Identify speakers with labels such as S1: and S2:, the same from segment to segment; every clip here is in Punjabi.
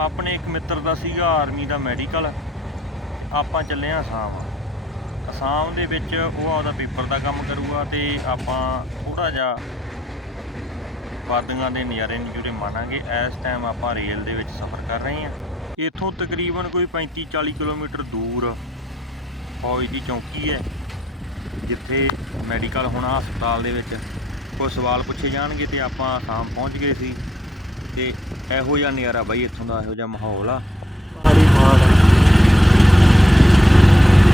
S1: ਆਪਣੇ ਇੱਕ ਮਿੱਤਰ ਦਾ ਸੀਗਾ ਆਰਮੀ ਦਾ ਮੈਡੀਕਲ। ਆਪਾਂ ਚੱਲੇ ਹਾਂ ਅਸਾਮ। ਅਸਾਮ ਦੇ ਵਿੱਚ ਉਹ ਆਪਦਾ ਪੇਪਰ ਦਾ ਕੰਮ ਕਰੂਗਾ ਤੇ ਆਪਾਂ ਥੋੜਾ ਜਿਹਾ ਵਾਦੀਆਂ ਦੇ ਨਜ਼ਾਰੇ ਨਜ਼ੂਰੇ ਮਾਣਾਂਗੇ ਇਸ ਟਾਈਮ ਆਪਾਂ ਰੇਲ ਦੇ ਵਿੱਚ ਸਫ਼ਰ ਕਰ ਰਹੇ ਹਾਂ ਇੱਥੋਂ ਤਕਰੀਬਨ ਕੋਈ 35 40 ਕਿਲੋਮੀਟਰ ਦੂਰ ਫੌਜ ਦੀ ਚੌਂਕੀ ਹੈ, ਜਿੱਥੇ ਮੈਡੀਕਲ ਹੋਣਾ ਹਸਪਤਾਲ ਦੇ ਵਿੱਚ ਕੋਈ ਸਵਾਲ ਪੁੱਛੇ ਜਾਣਗੇ ਤੇ ਆਪਾਂ ਆਸਾਮ ਪਹੁੰਚ ਗਏ ਸੀ। ਤੇ ਇਹੋ ਜਿਹਾ ਨਜ਼ਾਰਾ ਬਾਈ ਇੱਥੋਂ ਦਾ ਇਹੋ ਜਿਹਾ ਮਾਹੌਲ ਆ
S2: पहाड़ी पहाड़ है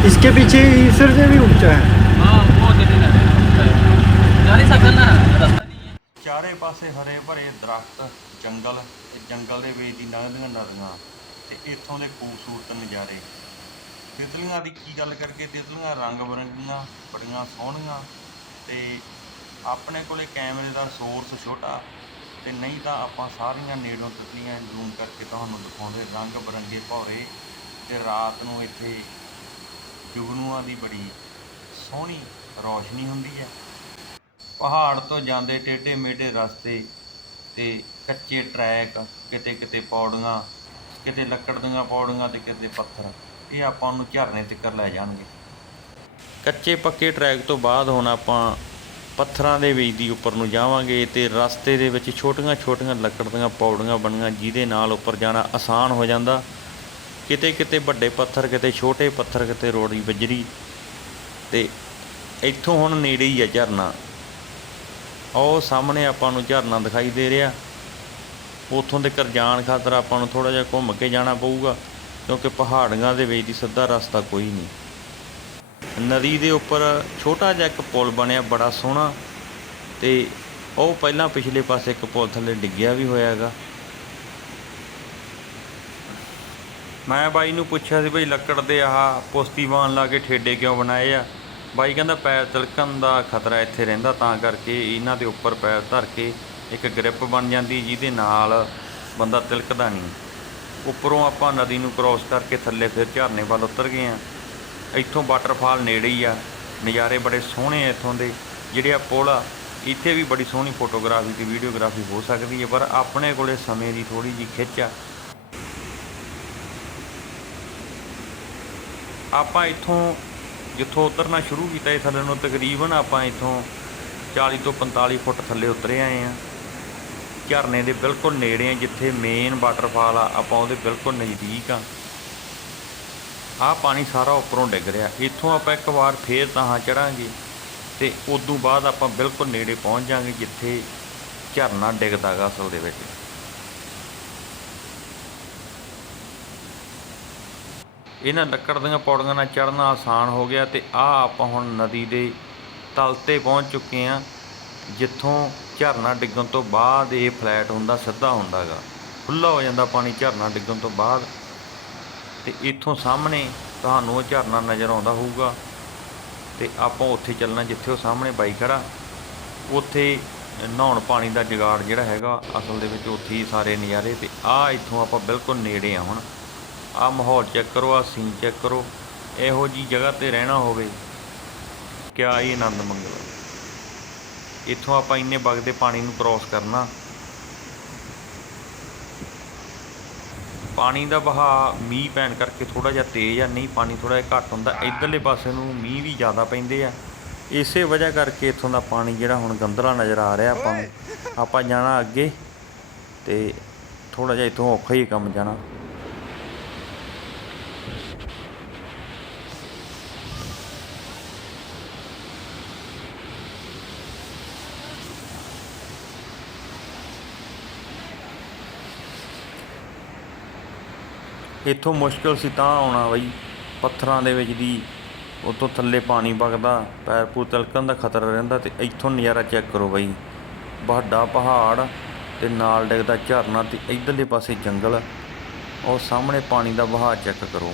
S2: इसके पीछे ईसर से भी ऊंचा है
S3: हाँ वो दिल्ली का है जा नहीं सकता ना रास्ता नहीं है
S1: ਚਾਰੇ ਪਾਸੇ ਹਰੇ ਭਰੇ ਦਰਖਤ ਜੰਗਲ ਤੇ ਜੰਗਲ ਦੇ ਵਿੱਚ ਦੀ ਲੰਘਦੀਆਂ ਨਦੀਆਂ ਤੇ ਇੱਥੋਂ ਦੇ ਖੂਬਸੂਰਤ ਨਜ਼ਾਰੇ ਤਿਤਲੀਆਂ ਦੀ ਕੀ ਗੱਲ ਕਰਕੇ ਤਿਤਲੀਆਂ ਰੰਗ ਬਰੰਗੀਆਂ ਬੜੀਆਂ ਸੋਹਣੀਆਂ ਤੇ ਆਪਣੇ ਕੋਲੇ ਕੈਮਰੇ ਦਾ ਸੋਰਸ ਛੋਟਾ ਤੇ ਨਹੀਂ ਤਾਂ ਆਪਾਂ ਸਾਰੀਆਂ ਨੇੜੋਂ ਤਿਤਲੀਆਂ ਜ਼ੂਮ ਕਰਕੇ ਤੁਹਾਨੂੰ ਦਿਖਾਉਂਦੇ ਰੰਗ ਬਰੰਗੇ ਭੌਰੇ ਤੇ ਰਾਤ ਨੂੰ ਇੱਥੇ ਜੁਗਨੂਆਂ ਦੀ ਬੜੀ ਸੋਹਣੀ ਰੌਸ਼ਨੀ ਹੁੰਦੀ ਹੈ। ਪਹਾੜ ਤੋਂ ਜਾਂਦੇ ਟੇਢੇ ਮੇਢੇ ਰਸਤੇ ਤੇ ਕੱਚੇ ਟਰੈਕ ਕਿਤੇ ਕਿਤੇ ਪੌੜੀਆਂ, ਕਿਤੇ ਲੱਕੜ ਦੀਆਂ ਪੌੜੀਆਂ ਤੇ ਕਿਤੇ ਪੱਥਰ, ਇਹ ਆਪਾਂ ਨੂੰ ਝਰਨੇ ਤੱਕ ਲੈ ਜਾਣਗੇ। ਕੱਚੇ ਪੱਕੇ ਟਰੈਕ ਤੋਂ ਬਾਅਦ ਹੁਣ ਆਪਾਂ ਪੱਥਰਾਂ ਦੇ ਵਿੱਚ ਦੀ ਉੱਪਰ ਨੂੰ ਜਾਵਾਂਗੇ ਤੇ ਰਸਤੇ ਦੇ ਵਿੱਚ ਛੋਟੀਆਂ ਛੋਟੀਆਂ ਲੱਕੜ ਦੀਆਂ ਪੌੜੀਆਂ ਬਣੀਆਂ, ਜਿਹਦੇ ਨਾਲ ਉੱਪਰ ਜਾਣਾ ਆਸਾਨ ਹੋ ਜਾਂਦਾ। ਕਿਤੇ ਕਿਤੇ ਵੱਡੇ ਪੱਥਰ, ਕਿਤੇ ਛੋਟੇ ਪੱਥਰ, ਕਿਤੇ ਰੋੜੀ ਬਜਰੀ। ਤੇ ਇੱਥੋਂ ਹੁਣ ਨੇੜੇ ਹੀ ਆ ਝਰਨਾ। ਉਹ ਸਾਹਮਣੇ ਆਪਾਂ ਨੂੰ ਝਰਨਾ ਦਿਖਾਈ ਦੇ ਰਿਹਾ। ਉੱਥੋਂ ਦੇ ਕਰ ਜਾਣ ਖਾਤਰ ਆਪਾਂ ਨੂੰ ਥੋੜਾ ਜਿਹਾ ਘੁੰਮ ਕੇ ਜਾਣਾ ਪਊਗਾ, ਕਿਉਂਕਿ ਪਹਾੜੀਆਂ ਦੇ ਵਿੱਚ ਦੀ ਸਿੱਧਾ ਰਸਤਾ ਕੋਈ ਨਹੀਂ। ਨਦੀ ਦੇ ਉੱਪਰ ਛੋਟਾ ਜਿਹਾ ਇੱਕ ਪੁਲ ਬਣਿਆ, ਬੜਾ ਸੋਹਣਾ। ਤੇ ਉਹ ਪਹਿਲਾਂ ਪਿਛਲੇ ਪਾਸੇ ਇੱਕ ਪੁਲ ਥੱਲੇ ਡਿੱਗਿਆ ਵੀ ਹੋਇਆ ਹੈਗਾ। ਮੈਂ ਬਾਈ ਨੂੰ ਪੁੱਛਿਆ ਸੀ ਬਈ ਲੱਕੜ ਦੇ ਆਹ ਪੁਸਤੀਵਾਨ ਲਾ ਕੇ ਠੇਡੇ ਕਿਉਂ ਬਣਾਏ ਆ? ਬਾਈ ਕਹਿੰਦਾ ਪੈਰ ਤਿਲਕਣ ਦਾ ਖਤਰਾ ਇੱਥੇ ਰਹਿੰਦਾ, ਤਾਂ ਕਰਕੇ ਇਹਨਾਂ ਦੇ ਉੱਪਰ ਪੈਰ ਧਰ ਕੇ ਇੱਕ ਗ੍ਰਿਪ ਬਣ ਜਾਂਦੀ ਜਿਹਦੇ ਨਾਲ ਬੰਦਾ ਤਿਲਕਦਾ ਨਹੀਂ। ਉੱਪਰੋਂ ਆਪਾਂ ਨਦੀ ਨੂੰ ਕ੍ਰਾਸ ਕਰਕੇ ਥੱਲੇ ਫਿਰ ਝਰਨੇ ਵੱਲ ਉਤਰ ਗਏ ਆ। ਇੱਥੋਂ ਵਾਟਰਫਾਲ ਨੇੜੇ ਹੀ ਆ। ਨਜ਼ਾਰੇ ਬੜੇ ਸੋਹਣੇ ਆ ਇੱਥੋਂ ਦੇ। ਜਿਹੜੇ ਆ ਪੁਲ ਆ, ਇੱਥੇ ਵੀ ਬੜੀ ਸੋਹਣੀ ਫੋਟੋਗ੍ਰਾਫੀ ਤੇ ਵੀਡੀਓਗ੍ਰਾਫੀ ਹੋ ਸਕਦੀ ਹੈ, ਪਰ ਆਪਣੇ ਕੋਲੇ ਸਮੇਂ ਦੀ ਥੋੜੀ ਜਿਹੀ ਖਿੱਚ ਆ। ਆਪਾਂ ਇੱਥੋਂ ਜਿੱਥੋਂ ਉਤਰਨਾ ਸ਼ੁਰੂ ਕੀਤਾ ਇਹ ਥੱਲੇ ਨੂੰ ਤਕਰੀਬਨ ਆਪਾਂ ਇੱਥੋਂ 40 ਤੋਂ 45 ਫੁੱਟ ਥੱਲੇ ਉਤਰੇ ਆਏ ਆ ਝਰਨੇ ਦੇ ਬਿਲਕੁਲ ਨੇੜੇ ਆ, ਜਿੱਥੇ ਮੇਨ ਵਾਟਰਫਾਲ ਆ, ਆਪਾਂ ਉਹਦੇ ਬਿਲਕੁਲ ਨਜ਼ਦੀਕ ਆ। ਆਹ ਪਾਣੀ ਸਾਰਾ ਉੱਪਰੋਂ ਡਿੱਗ ਰਿਹਾ। ਇੱਥੋਂ ਆਪਾਂ ਇੱਕ ਵਾਰ ਫੇਰ ਤਾਂ ਚੜਾਂਗੇ ਤੇ ਉਦੋਂ ਬਾਅਦ ਆਪਾਂ ਬਿਲਕੁਲ ਨੇੜੇ ਪਹੁੰਚ ਜਾਾਂਗੇ ਜਿੱਥੇ ਝਰਨਾ ਡਿੱਗਦਾ ਗਾ ਅਸਲ ਦੇ ਵਿੱਚ। ਇਹਨਾਂ ਲੱਕੜ ਦੀਆਂ ਪੌੜੀਆਂ ਨਾਲ ਚੜ੍ਹਨਾ ਆਸਾਨ ਹੋ ਗਿਆ ਤੇ ਆ ਆਪਾਂ ਹੁਣ ਨਦੀ ਦੇ ਤਲ ਤੇ ਪਹੁੰਚ ਚੁੱਕੇ ਆ ਜਿੱਥੋਂ ਝਰਨਾ ਡਿੱਗਣ ਤੋਂ ਬਾਅਦ ਇਹ ਫਲੈਟ ਹੁੰਦਾ, ਸਿੱਧਾ ਹੁੰਦਾਗਾ ਖੁੱਲਾ ਹੋ ਜਾਂਦਾ ਪਾਣੀ ਝਰਨਾ ਡਿੱਗਣ ਤੋਂ ਬਾਅਦ। ਤੇ ਇੱਥੋਂ ਸਾਹਮਣੇ ਤੁਹਾਨੂੰ ਉਹ ਝਰਨਾ ਨਜ਼ਰ ਆਉਂਦਾ ਹੋਊਗਾ। ਤੇ ਆਪਾਂ ਉੱਥੇ ਚੱਲਣਾ ਜਿੱਥੇ ਉਹ ਸਾਹਮਣੇ ਬਾਈ ਖੜਾ। ਉੱਥੇ ਨਹਾਉਣ ਪਾਣੀ ਦਾ ਜੁਗਾੜ ਜਿਹੜਾ ਹੈਗਾ, ਅਸਲ ਦੇ ਵਿੱਚ ਉੱਥੇ ਹੀ ਸਾਰੇ ਨਜ਼ਾਰੇ ਤੇ ਆ ਇੱਥੋਂ ਆਪਾਂ ਬਿਲਕੁਲ ਨੇੜੇ ਆ ਹੁਣ। ਆ ਮਾਹੌਲ ਚੈੱਕ ਕਰੋ, ਆ ਸੀਨ ਚੈੱਕ ਕਰੋ। ਇਹੋ ਜੀ ਜਗ੍ਹਾ ਤੇ ਰਹਿਣਾ ਹੋਵੇ, ਕਿਆ ਹੀ ਆਨੰਦ ਮੰਗੋ ਇੱਥੋਂ ਆਪਾਂ ਇੰਨੇ ਵਗਦੇ ਪਾਣੀ ਨੂੰ ਕ੍ਰਾਸ ਕਰਨਾ। ਪਾਣੀ ਦਾ ਵਹਾਅ ਮੀਂਹ ਪੈਣ ਕਰਕੇ ਥੋੜਾ ਜਿਹਾ ਤੇਜ਼ ਆ, ਨਹੀਂ ਪਾਣੀ ਥੋੜਾ ਜਿਹਾ ਘੱਟ ਹੁੰਦਾ। ਇਧਰਲੇ ਪਾਸੇ ਨੂੰ ਮੀਂਹ ਵੀ ਜ਼ਿਆਦਾ ਪੈਂਦੇ ਆ। ਇਸੇ ਵਜ੍ਹਾ ਕਰਕੇ ਇੱਥੋਂ ਦਾ ਪਾਣੀ ਜਿਹੜਾ ਹੁਣ ਗੰਦਲਾ ਨਜ਼ਰ ਆ ਰਿਹਾ ਆਪਾਂ ਨੂੰ। ਆਪਾਂ ਜਾਣਾ ਅੱਗੇ ਤੇ ਥੋੜਾ ਜਿਹਾ ਇੱਥੋਂ ਔਖਾ ਹੀ ਕੰਮ ਜਾਣਾ। ਇੱਥੋਂ ਮੁਸ਼ਕਲ ਸੀ ਤਾਂ ਆਉਣਾ ਬਈ, ਪੱਥਰਾਂ ਦੇ ਵਿੱਚ ਦੀ ਉਤੋਂ ਥੱਲੇ ਪਾਣੀ ਵਗਦਾ, ਪੈਰ ਪੂਰ ਤਿਲਕਣ ਦਾ ਖਤਰਾ ਰਹਿੰਦਾ ਤੇ ਇੱਥੋਂ ਨਜ਼ਾਰਾ ਚੈੱਕ ਕਰੋ ਬਈ। ਵੱਡਾ ਪਹਾੜ ਤੇ ਨਾਲ ਡਿੱਗਦਾ ਝਰਨਾ ਤੇ ਇਧਰਲੇ ਪਾਸੇ ਜੰਗਲ, ਉਹ ਸਾਹਮਣੇ ਪਾਣੀ ਦਾ ਵਹਾਅ ਚੈੱਕ ਕਰੋ।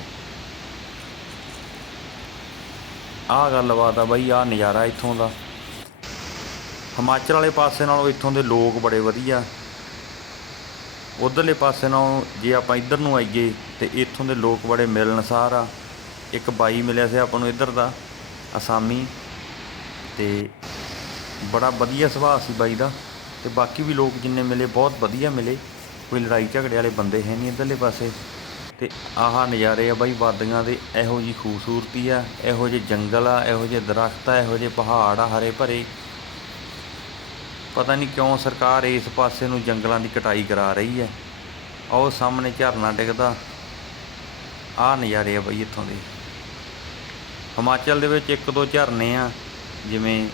S1: ਆਹ ਗੱਲਬਾਤ ਆ ਬਈ, ਆਹ ਨਜ਼ਾਰਾ ਇੱਥੋਂ ਦਾ। ਹਿਮਾਚਲ ਵਾਲੇ ਪਾਸੇ ਨਾਲੋਂ ਇੱਥੋਂ ਦੇ ਲੋਕ ਬੜੇ ਵਧੀਆ। ਉਧਰਲੇ ਪਾਸੇ ਨਾਲੋਂ ਜੇ ਆਪਾਂ ਇੱਧਰ ਨੂੰ ਆਈਏ ਤੇ ਇੱਥੋਂ ਦੇ ਲੋਕ ਬੜੇ ਮਿਲਣਸਾਰ ਆ। ਇੱਕ ਬਾਈ ਮਿਲਿਆ ਸੀ ਆਪਾਂ ਨੂੰ ਇੱਧਰ ਦਾ, ਅਸਾਮੀ। ਤੇ ਬੜਾ ਵਧੀਆ ਸੁਭਾਅ ਸੀ ਬਾਈ ਦਾ। ਤੇ ਬਾਕੀ ਵੀ ਲੋਕ ਜਿੰਨੇ ਮਿਲੇ, ਬਹੁਤ ਵਧੀਆ ਮਿਲੇ। ਕੋਈ ਲੜਾਈ ਝਗੜੇ ਵਾਲੇ ਬੰਦੇ ਹੈ ਨਹੀਂ ਇੱਧਰਲੇ ਪਾਸੇ। ਤੇ ਆਹ ਨਜ਼ਾਰੇ ਆ ਬਾਈ ਵਾਦੀਆਂ ਦੇ, ਇਹੋ ਜੀ ਖੂਬਸੂਰਤੀ ਆ, ਇਹੋ ਜਿਹੇ ਜੰਗਲ ਆ, ਇਹੋ ਜਿਹੇ ਦਰਖਤ ਆ, ਇਹੋ ਜਿਹੇ ਪਹਾੜ ਆ ਹਰੇ ਭਰੇ। ਪਤਾ ਨਹੀਂ ਕਿਉਂ ਸਰਕਾਰ ਇਸ ਪਾਸੇ ਨੂੰ ਜੰਗਲਾਂ ਦੀ ਕਟਾਈ ਕਰਾ ਰਹੀ ਹੈ। ਉਹ ਸਾਹਮਣੇ ਝਰਨਾ ਡਿੱਗਦਾ ਆਹ ਨਜ਼ਾਰੇ ਆ ਬਈ ਇੱਥੋਂ ਦੇ। ਹਿਮਾਚਲ ਦੇ ਵਿੱਚ ਇੱਕ ਦੋ ਝਰਨੇ ਆ, ਜਿਵੇਂ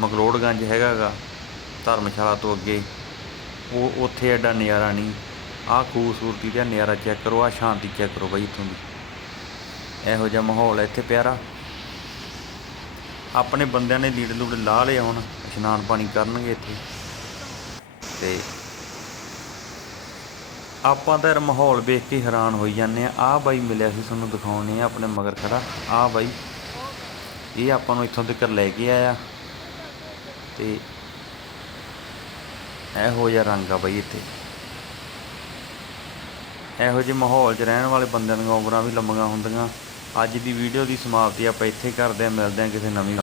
S1: ਮਕਲੋੜਗੰਜ ਹੈਗਾ ਗਾ ਧਰਮਸ਼ਾਲਾ ਤੋਂ ਅੱਗੇ। ਉਹ ਉੱਥੇ ਐਡਾ ਨਜ਼ਾਰਾ ਨਹੀਂ। ਆਹ ਖੂਬਸੂਰਤੀ ਦਾ ਨਜ਼ਾਰਾ ਚੈੱਕ ਕਰੋ, ਆਹ ਸ਼ਾਂਤੀ ਚੈੱਕ ਕਰੋ ਬਈ ਇੱਥੋਂ ਦੀ। ਇਹੋ ਜਿਹਾ ਮਾਹੌਲ ਹੈ ਇੱਥੇ ਪਿਆਰਾ। ਆਪਣੇ ਬੰਦਿਆਂ ਨੇ ਲੀੜੇ ਲੂੜੇ ਲਾ ਲਏ ਹੁਣ, ਇਸ਼ਨਾਨ ਪਾਣੀ ਕਰਨਗੇ ਇੱਥੇ। ਤੇ ਆਪਾਂ ਤਾਂ ਯਾਰ ਮਾਹੌਲ ਵੇਖ ਕੇ ਹੈਰਾਨ ਹੋਈ ਜਾਂਦੇ ਆ ਆਹ ਬਾਈ ਮਿਲਿਆ ਸੀ ਤੁਹਾਨੂੰ ਦਿਖਾਉਣੇ ਆ ਆਪਣੇ ਮਗਰ ਖੜਾ। ਆਹ ਬਾਈ, ਇਹ ਆਪਾਂ ਨੂੰ ਇੱਥੋਂ ਤੱਕ ਲੈ ਕੇ ਆਇਆ। ਤੇ ਇਹੋ ਜਿਹਾ ਰੰਗ ਆ ਬਾਈ ਇੱਥੇ। ਇਹੋ ਜਿਹੇ ਮਾਹੌਲ 'ਚ ਰਹਿਣ ਵਾਲੇ ਬੰਦਿਆਂ ਦੀਆਂ ਉਮਰਾਂ ਵੀ ਲੰਮੀਆਂ ਹੁੰਦੀਆਂ। ਅੱਜ ਦੀ ਵੀਡੀਓ ਦੀ ਸਮਾਪਤੀ ਆਪਾਂ ਇੱਥੇ ਕਰਦੇ ਹਾਂ। ਮਿਲਦੇ ਹਾਂ ਕਿਸੇ ਨਵੀਂ